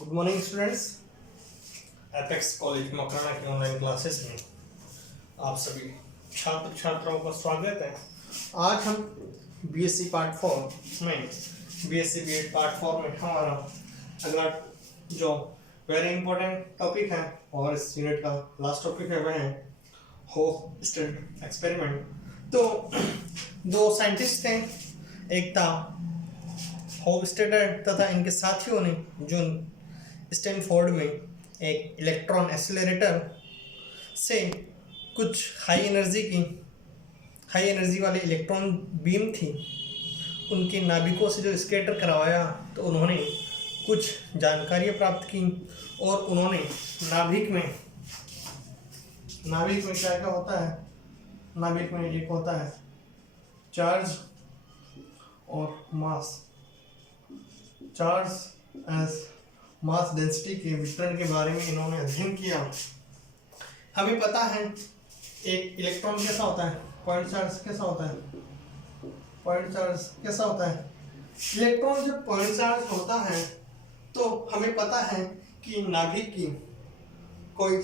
Good morning students. Apex college Makrana की online classes में आप सभी छात्र छात्राओं का स्वागत है। आज हम बीएससी पार्ट 4 में बीएससी बीएड पार्ट 4 में हमारा अगला जो वेरी इंपॉर्टेंट टॉपिक है और इस यूनिट का लास्ट टॉपिक है वह है होफस्टाड एक्सपेरिमेंट। तो दो साइंटिस्ट थे, एक था होफस्टाड तथा इनके साथियों ने जो स्टैनफोर्ड में एक इलेक्ट्रॉन एक्सेलरेटर से कुछ हाई एनर्जी वाले इलेक्ट्रॉन बीम थी उनके नाभिकों से जो स्कैटर करवाया, तो उन्होंने कुछ जानकारियाँ प्राप्त की और उन्होंने नाभिक में क्या क्या होता है, नाभिक में एक होता है चार्ज और मास, चार्ज एज मास डेंसिटी के वितरण के बारे में इन्होंने अध्ययन किया। हमें पता है एक इलेक्ट्रॉन कैसा होता है, पॉइंट चार्ज कैसा होता है, पॉइंट चार्ज कैसा होता है। इलेक्ट्रॉन जब पॉइंट चार्ज होता है तो हमें पता है कि नाभिक की कोई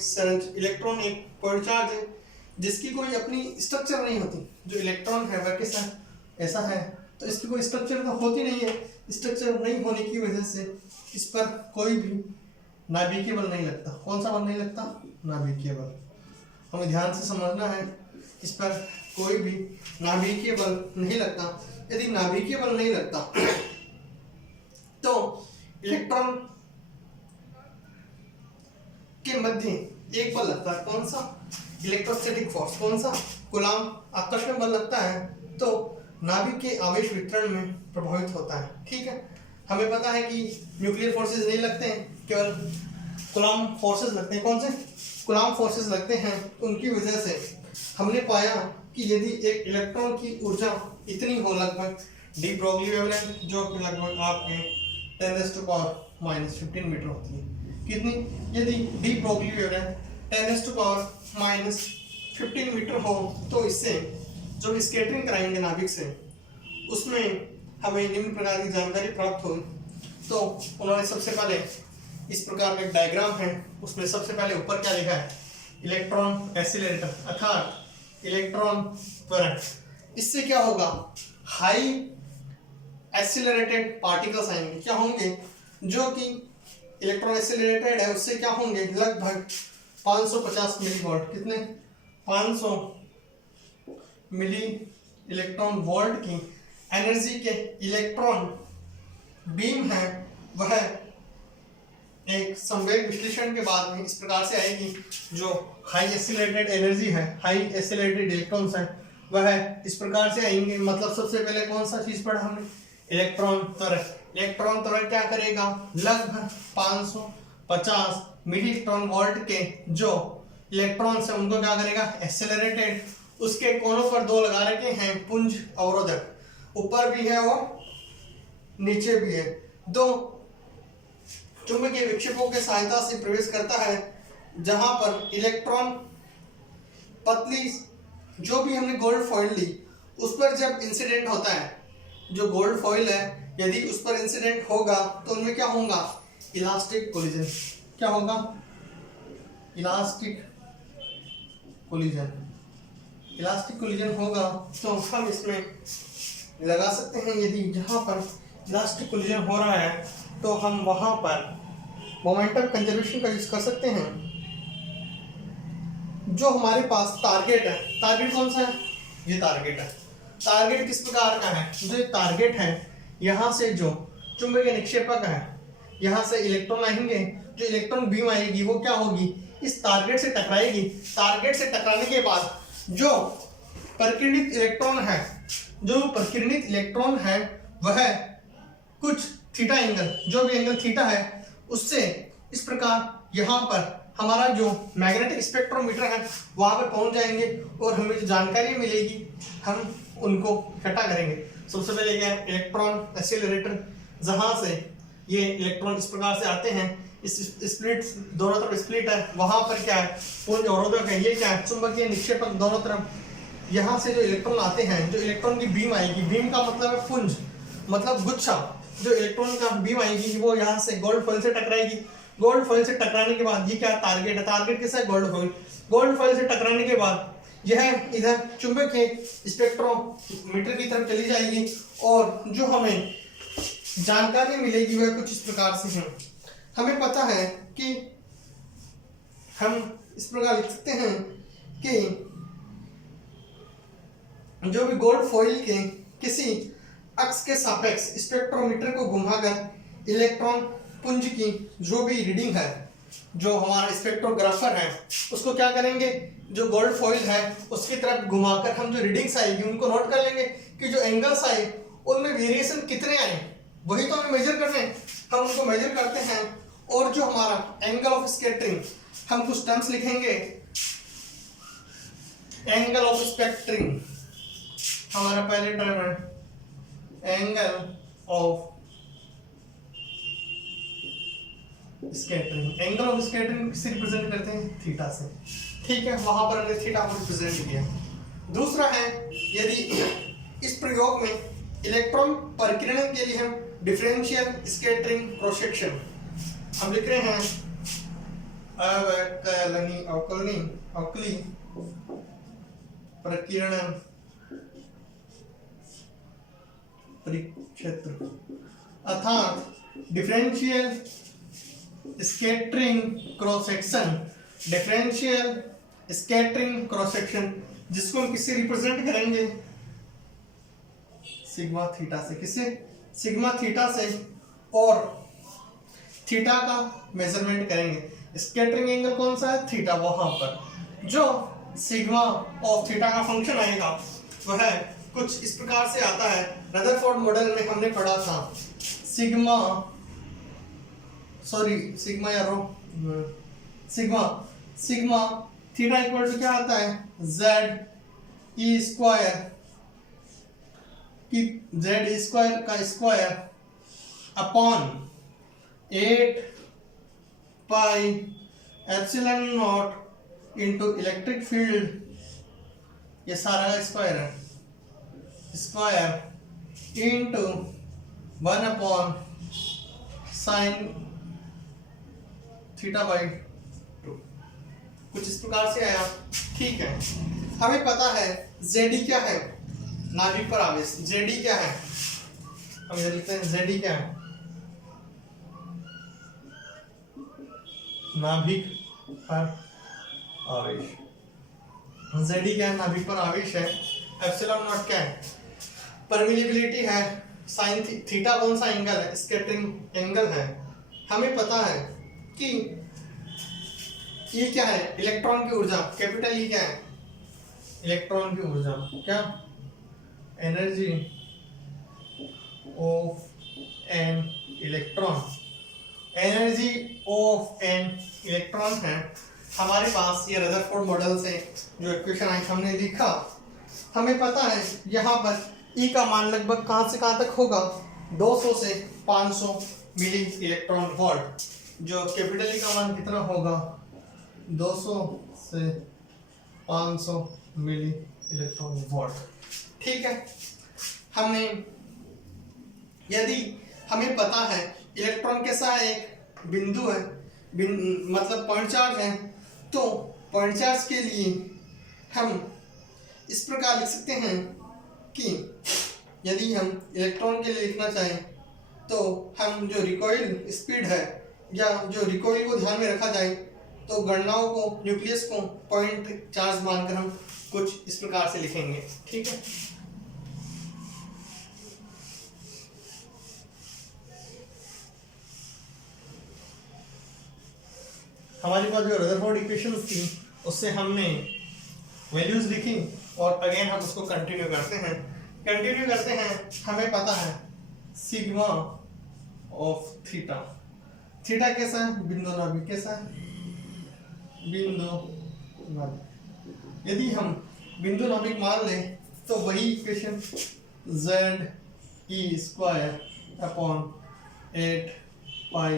इलेक्ट्रॉन एक पॉइंट चार्ज है जिसकी कोई अपनी स्ट्रक्चर नहीं होती। जो इलेक्ट्रॉन है वह कैसा ऐसा है, तो इसकी कोई स्ट्रक्चर तो होती नहीं है। स्ट्रक्चर नहीं होने की वजह से इस पर कोई भी नाभिकीय बल नहीं लगता। कौन सा बल नहीं लगता? नाभिकीय बल। हमें ध्यान से समझना है, इस पर कोई भी नाभिकीय बल नहीं लगता। यदि नाभिकीय बल नहीं लगता तो इलेक्ट्रॉन के मध्य एक बल लगता है। कौन सा? Electrostatic force. कौन सा? कूलॉम आकर्षण बल लगता है, तो नाभिक के आवेश वितरण में प्रभावित होता है। ठीक है, हमें पता है कि न्यूक्लियर फोर्सेस नहीं लगते हैं, केवल कूलॉम फोर्सेस लगते हैं। कौन से? कूलॉम फोर्सेस लगते हैं। उनकी वजह से हमने पाया कि यदि एक इलेक्ट्रॉन की ऊर्जा इतनी हो, लगभग डी ब्रोगली वेवलेंथ, जो कि लगभग आपके 10⁻⁻15 मीटर होती है। कितनी? यदि डी ब्रोगली वेवलेंथ 10⁻⁻15 मीटर हो, तो इससे जो स्कैटरिंग कराएंगे नाभिक से, उसमें हमें निम्न प्रकार की जानकारी प्राप्त हुई। तो उन्होंने सबसे पहले इस प्रकार का एक डायग्राम है, उसमें सबसे पहले ऊपर क्या लिखा है? इलेक्ट्रॉन एक्सीलरेटर अर्थात इलेक्ट्रॉन त्वरण। इससे क्या होगा? हाई एक्सीलरेटेड पार्टिकल्स आएंगे। क्या होंगे? जो कि इलेक्ट्रॉन एक्सीलरेटेड है उससे क्या होंगे? लगभग 550 मिलीवॉल्ट। कितने? 500 मिली इलेक्ट्रॉन वोल्ट की एनर्जी के इलेक्ट्रॉन बीम है, वह एक संवेग विश्लेषण के बाद में इस प्रकार से आएगी। जो हाई एक्सीलरेटेड एनर्जी है, हाई एक्सीलरेटेड इलेक्ट्रॉन्स हैं, वह इस प्रकार से आएंगे। मतलब सबसे पहले कौन सा चीज पढ़ा हमने? इलेक्ट्रॉन त्वरण। इलेक्ट्रॉन त्वरण क्या करेगा? लगभग 550 मिली इलेक्ट्रॉन वोल्ट के जो इलेक्ट्रॉन्स हैं उनको क्या करेगा? एक्सेलरेटेड। उसके कोनों पर दो लगा रखे हैं पुंज अवरोधक, ऊपर भी है और नीचे भी है। दो चुंबकीय विक्षेपों के सहायता से प्रवेश करता है, जहां पर इलेक्ट्रॉन पतली, जो भी हमने गोल्ड फॉइल ली, उस पर जब इंसिडेंट होता है, जो गोल्ड फॉइल है, यदि उस पर इंसिडेंट होगा तो उनमें क्या होगा? Elastic collision. क्या होगा? Elastic collision. इलास्टिक कोलिजन होगा तो हम इसमें लगा सकते हैं। यदि जहाँ पर इलास्टिक कोलिजन हो रहा है तो हम वहाँ पर मोमेंटम कंजर्वेशन का यूज कर सकते हैं। जो हमारे पास टारगेट है, टारगेट कौन सा है? ये टारगेट है। टारगेट किस प्रकार का है? जो टारगेट है, यहाँ से जो चुंबकीय निक्षेपक है, यहाँ से इलेक्ट्रॉन आएंगे, जो इलेक्ट्रॉन बीम आएगी वो क्या होगी? इस टारगेट से टकराएगी। टारगेट से टकराने के बाद जो प्रकीर्णित इलेक्ट्रॉन है, वह कुछ थीटा एंगल, जो भी एंगल थीटा है, उससे इस प्रकार यहाँ पर हमारा जो मैग्नेटिक स्पेक्ट्रोमीटर है वहाँ पर पहुँच जाएंगे और हमें जो जानकारी मिलेगी हम उनको इकट्ठा करेंगे। सबसे पहले क्या है? इलेक्ट्रॉन एक्सीलरेटर, जहाँ से ये इलेक्ट्रॉन इस प्रकार से आते हैं, इस स्प्लिट, दोनों तरफ स्प्लिट है, वहां पर क्या है? पुंज अवरोधक है। ये क्या है? चुंबकीय निक्षेपक दोनों तरफ। यहाँ से जो इलेक्ट्रॉन आते हैं, जो इलेक्ट्रॉन की बीम आएगी, बीम का मतलब है पुंज, मतलब गुच्छा। जो इलेक्ट्रॉन का बीम आएगी वो यहाँ से गोल्ड फॉइल से टकराएगी। गोल्ड फॉइल से टकराने के बाद ये क्या टारगेट है, टारगेट किसका है, गोल्ड फॉइल। गोल्ड फॉइल से टकराने के बाद यह इधर चुंबकीय स्पेक्ट्रोमीटर की तरफ चली जाएगी और जो हमें जानकारी मिलेगी वह कुछ इस प्रकार से है। हमें पता है कि हम इस प्रकार लिख सकते हैं कि जो भी गोल्ड फॉइल के किसी अक्ष के सापेक्ष स्पेक्ट्रोमीटर को घुमाकर इलेक्ट्रॉन पुंज की जो भी रीडिंग है, जो हमारा स्पेक्ट्रोग्राफर है उसको क्या करेंगे, जो गोल्ड फॉइल है उसकी तरफ घुमाकर हम जो रीडिंग्स आएगी उनको नोट कर लेंगे कि जो एंगल्स आए उनमें वेरिएशन कितने आए, वही तो हमें मेजर करने हैं। हम उनको मेजर करते हैं और जो हमारा एंगल ऑफ स्कैटरिंग, हम कुछ टर्म्स लिखेंगे। एंगल ऑफ स्पेक्टरिंग हमारा पहले टर्म है angle of scattering. Angle of scattering किससे रिप्रेजेंट करते हैं, थीटा से। ठीक है, वहां पर हमने थीटा को रिप्रेजेंट किया। दूसरा है, यदि इस प्रयोग में इलेक्ट्रॉन परिकिरण के लिए हम डिफरेंशियल स्कैटरिंग क्रॉस सेक्शन हम लिख रहे हैं अवकलनी अवकली प्रकीर्णन परिक्षेत्र अर्थात differential scattering cross section, differential scattering cross section जिसको हम किससे रिप्रेजेंट करेंगे, सिग्मा थीटा से। किससे, सिग्मा थीटा से, और थीटा का मेजरमेंट करेंगे। स्कैटरिंग एंगल कौन सा है, थीटा। वहां पर जो सिग्मा ऑफ थीटा का फंक्शन आएगा वह कुछ इस प्रकार से आता है। रदरफोर्ड मॉडल में हमने पढ़ा था सिग्मा या रो सिग्मा थीटा इक्वल टू क्या आता है, जेड ई स्क्वायर की जेड स्क्वायर का square upon 8 pi epsilon not into electric field, ये सारा का स्क्वायर है, square into 1 upon sine theta by 2। कुछ इस प्रकार से आया। ठीक है, हमें पता है जेडी क्या है, नाभिक पर आवेश। जेडी क्या है, हम इधर लिखते हैं जेडी क्या है, नाभिक पर आवेश। जेडी क्या है, नाभिक पर आवेश है। एप्सिलॉन नॉट क्या है, परमिलिबिलिटी है। साइन थीटा कौन सा एंगल है, स्कैटरिंग एंगल है। हमें पता है कि ये क्या है, इलेक्ट्रॉन की ऊर्जा, कैपिटल ई क्या है, इलेक्ट्रॉन की ऊर्जा, क्या, energy of an electron. Energy of an electron है हमारे पास। ये रदरफोर्ड मॉडल से जो इक्वेशन आई हमने लिखा, हमें पता है यहाँ पर ई का मान लगभग कहाँ से कहाँ तक होगा, 200 से 500 मिली इलेक्ट्रॉन वोल्ट। जो कैपिटल ई का मान कितना होगा, 200 से 500 मिली इलेक्ट्रॉन वोल्ट। ठीक है, हमने यदि हमें पता है इलेक्ट्रॉन कैसा है, एक बिंदु है, मतलब पॉइंट चार्ज है, तो पॉइंट चार्ज के लिए हम इस प्रकार लिख सकते हैं कि यदि हम इलेक्ट्रॉन के लिए लिखना चाहें तो हम जो रिकॉइल स्पीड है या जो रिकॉइल को ध्यान में रखा जाए तो गणनाओं को, न्यूक्लियस को पॉइंट चार्ज मानकर हम कुछ इस प्रकार से लिखेंगे। ठीक है, हमारे पास जो रदरफोर्ड इक्वेशंस थी उससे हमने वैल्यूज लिखी और अगेन हम उसको कंटिन्यू करते हैं। हमें पता है सिग्मा ऑफ थीटा। थीटा कैसा है, बिंदु नाभिक। कैसा है, बिंदु नाभिक। यदि हम बिंदु नाभिक मान लें तो वही equation Z E square upon 8 pi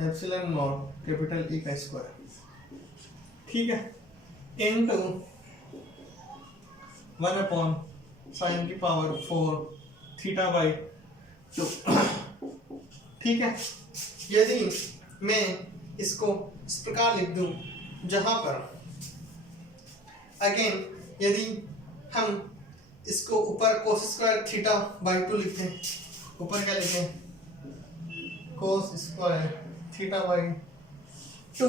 epsilon not capital E का स्क्वायर, ठीक है, इनटू 1 अपॉन साइन की पावर 4 थीटा बाई 2। ठीक है। यदि मैं इसको इस प्रकार लिख दूं, जहां पर अगेन यदि हम इसको ऊपर cos स्क्वायर थीटा बाई 2 लिखते हैं, ऊपर क्या लिखें, cos square theta by 2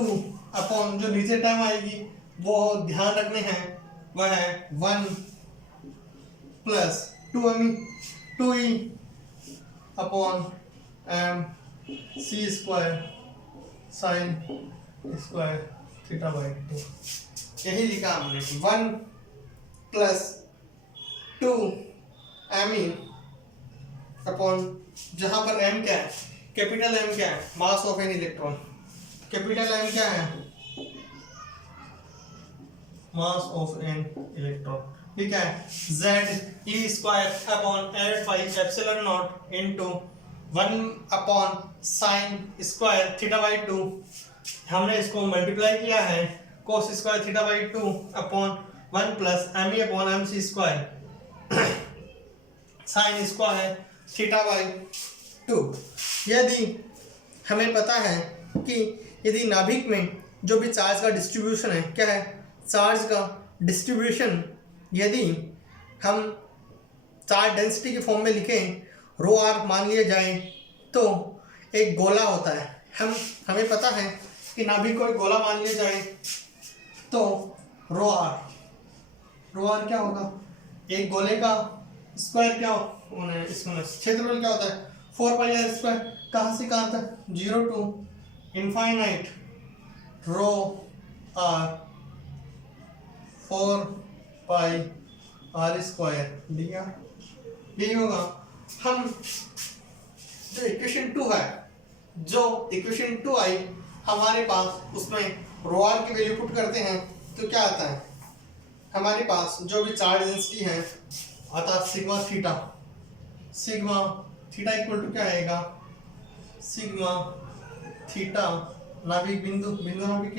upon जो नीचे टर्म आएगी वो ध्यान रखने हैं, वह है 1 plus 2e upon m c square sine square theta by 2। यही लिखा हमने 1 प्लस 2 m ई अपॉन, जहां पर m क्या है, कैपिटल M क्या है, mass of an electron, capital M क्या है, मास ऑफ एन इलेक्ट्रॉन, ठीक है, z e square upon 8 pi epsilon not into 1 upon sine square theta by 2। हमने इसको मल्टीप्लाई किया है cos square theta by 2 upon 1 plus m E upon m c square sine square theta by 2। यदि हमें पता है कि यदि नाभिक में जो भी चार्ज का डिस्ट्रीब्यूशन है, क्या है, चार्ज का डिस्ट्रीब्यूशन, यदि हम चार्ज डेंसिटी के फॉर्म में लिखें, रो आर मान लिया जाए, तो एक गोला होता है, हमें पता है कि नाभिक को एक गोला मान लिया जाए, तो रो आर क्या होगा, एक गोले का स्क्वायर क्या होना, इसमें क्षेत्रफल क्या होता है, 4 पाई आर स्क्वायर, कहाँ से कहाँ तक, 0 to infinite rho r 4 pi r square d r. यही होगा। हम जो इक्वेशन 2 है, जो इक्वेशन 2 आई हमारे पास, उसमें रो आर की वैल्यू पुट करते हैं तो क्या आता है, हमारे पास जो भी चार्ज डेंसिटी है आता सिग्मा थीटा इक्वल टू क्या आएगा, सिग्मा थीटा नाभिक बिंदु नाभिक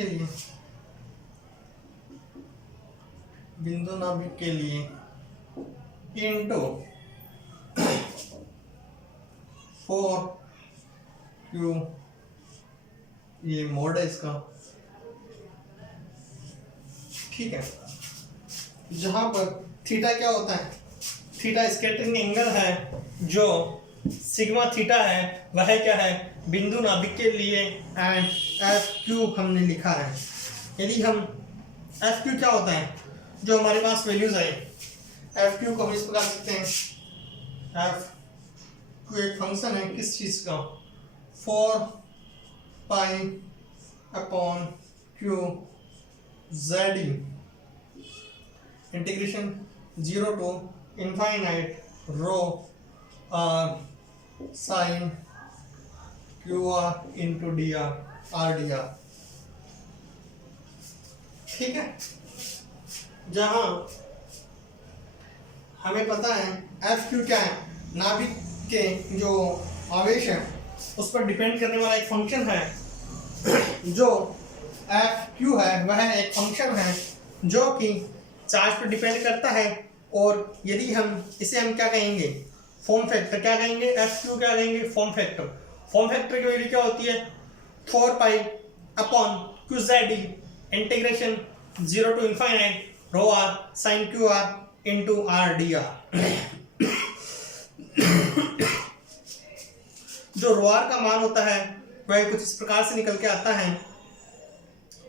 के लिए इनटू 4q, ये मोड है इसका, ठीक है, जहां पर थीटा क्या होता है, थीटा स्कैटरिंग एंगल है, जो सिग्मा थीटा है वह क्या है, बिंदु नाभिक के लिए, एंड एफ क्यू हमने लिखा है। यदि हम एफ क्यू क्या होता है, जो हमारे पास वैल्यूज आए, एफ क्यू को हम इस प्रकार लिखते हैं, एफ क्यू एक फंक्शन है किस चीज का, 4 pi upon q z e integration 0 to infinite rho r sine q r into d r d r, ठीक है। जहां हमें पता है एफ क्यू क्या है, नाभिक के जो आवेश है उस पर डिपेंड करने वाला एक फंक्शन है, जो एफ क्यू है वह एक फंक्शन है जो कि चार्ज पर डिपेंड करता है, और यदि हम इसे हम क्या कहेंगे, फॉर्म फैक्टर, क्या कहेंगे, एफ क्यू क्या कहेंगे, फॉर्म फैक्टर की वैल्यू क्या होती है, 4 pi upon q z e integration 0 to infinite rho r sine q r into r d r. जो रो आर का मान होता है वह कुछ इस प्रकार से निकल के आता है।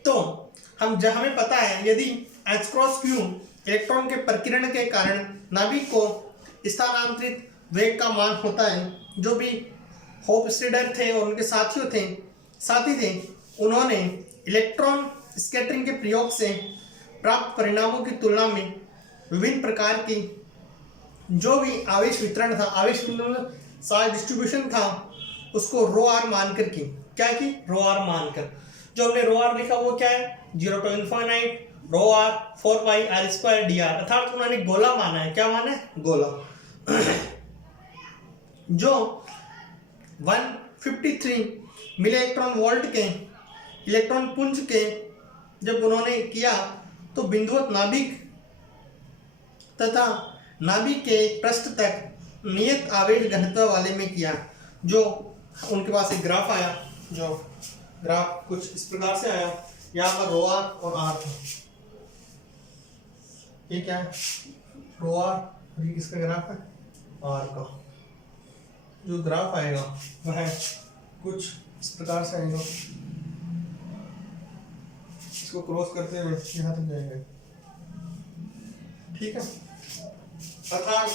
तो हमें पता है यदि एच क्रॉस क्यू इलेक्ट्रॉन के प्रकीर्ण के कारण नाभिक को स्थानांतरित वेग का मान होता है, जो भी होपस्टीडर थे और उनके साथी थे, उन्होंने इलेक्ट्रॉन स्कैटरिंग के प्रयोग से प्राप्त परिणामों की तुलना में विभिन्न प्रकार की जो भी आवेश वितरण था, आवेश चार्ज डिस्ट्रीब्यूशन था, उसको रो आर मानकर की, क्या की, रो आर मानकर, जो हमने रो आर लिखा वो क्या है, 0 to infinite rho r 4 pi r square d r, अर्थात उन्होंने गोला माना है, क्या माना है, गोला। जो 153 मिली इलेक्ट्रॉन वोल्ट के इलेक्ट्रॉन पुंज के जब उन्होंने किया तो बिंदुवत नाभिक तथा नाभिक के पृष्ठ तक नियत आवेश घनत्व वाले में किया, जो उनके पास एक ग्राफ आया, जो ग्राफ कुछ इस प्रकार से आया। यहाँ पर रो आर और आर था, ये क्या है, रो आर, और ये किसका ग्राफ है, आर का। जो ग्राफ आएगा वह कुछ इस प्रकार से आएगा, इसको क्रॉस करते हुए यहाँ तक जाएंगे, ठीक है। अर्थात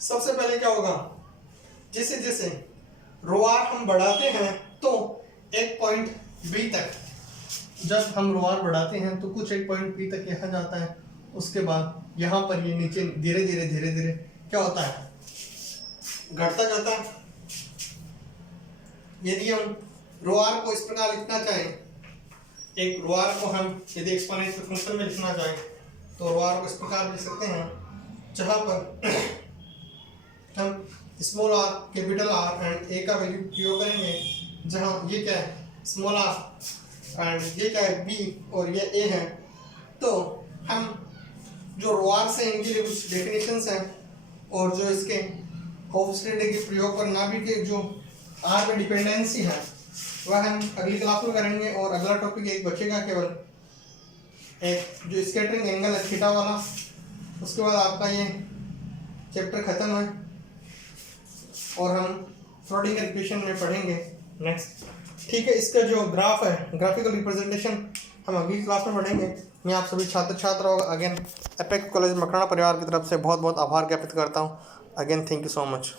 सबसे पहले क्या होगा, जैसे जैसे रो आर हम बढ़ाते हैं तो एक पॉइंट बी तक, जब हम रो आर बढ़ाते हैं तो कुछ एक पॉइंट बी तक यहाँ जाता है, उसके बाद यहाँ पर ये नीचे धीरे धीरे क्या होता है, घटता जाता है। यदि हम रो आर को इस प्रकार लिखना चाहें, एक रो आर को हम यदि एक्सपोनेंशियल फंक्शन में लिखना चाहें तो रो आर को इस प्रकार लिख सकते हैं, जहाँ पर हम small R, capital R and A का वैल्यू प्रयोग करेंगे, जहाँ ये क्या है, स्मॉल आर एंड ये क्या है, बी, और ये ए है। तो हम जो रो आर से इनके लिए कुछ डेफिनेशंस हैं और जो इसके कोएफिशिएंट के प्रयोग पर ना भी के जो आर में डिपेंडेंसी है वह हम अगली क्लास में करेंगे। और अगला टॉपिक एक बचेगा केवल एक जो स्कैटरिंग एंगल है थीटा वाला, उसके बाद आपका ये चैप्टर खत्म है और हम श्रोडिंगर इक्वेशन में पढ़ेंगे नेक्स्ट, ठीक है। इसका जो ग्राफ है, ग्राफिकल रिप्रेजेंटेशन, हम अगली क्लास में पढ़ेंगे। मैं आप सभी छात्र छात्राओं का अगेन एपेक्स कॉलेज मकराना परिवार की तरफ से बहुत बहुत आभार ज्ञापित करता हूँ। Again thank you so much.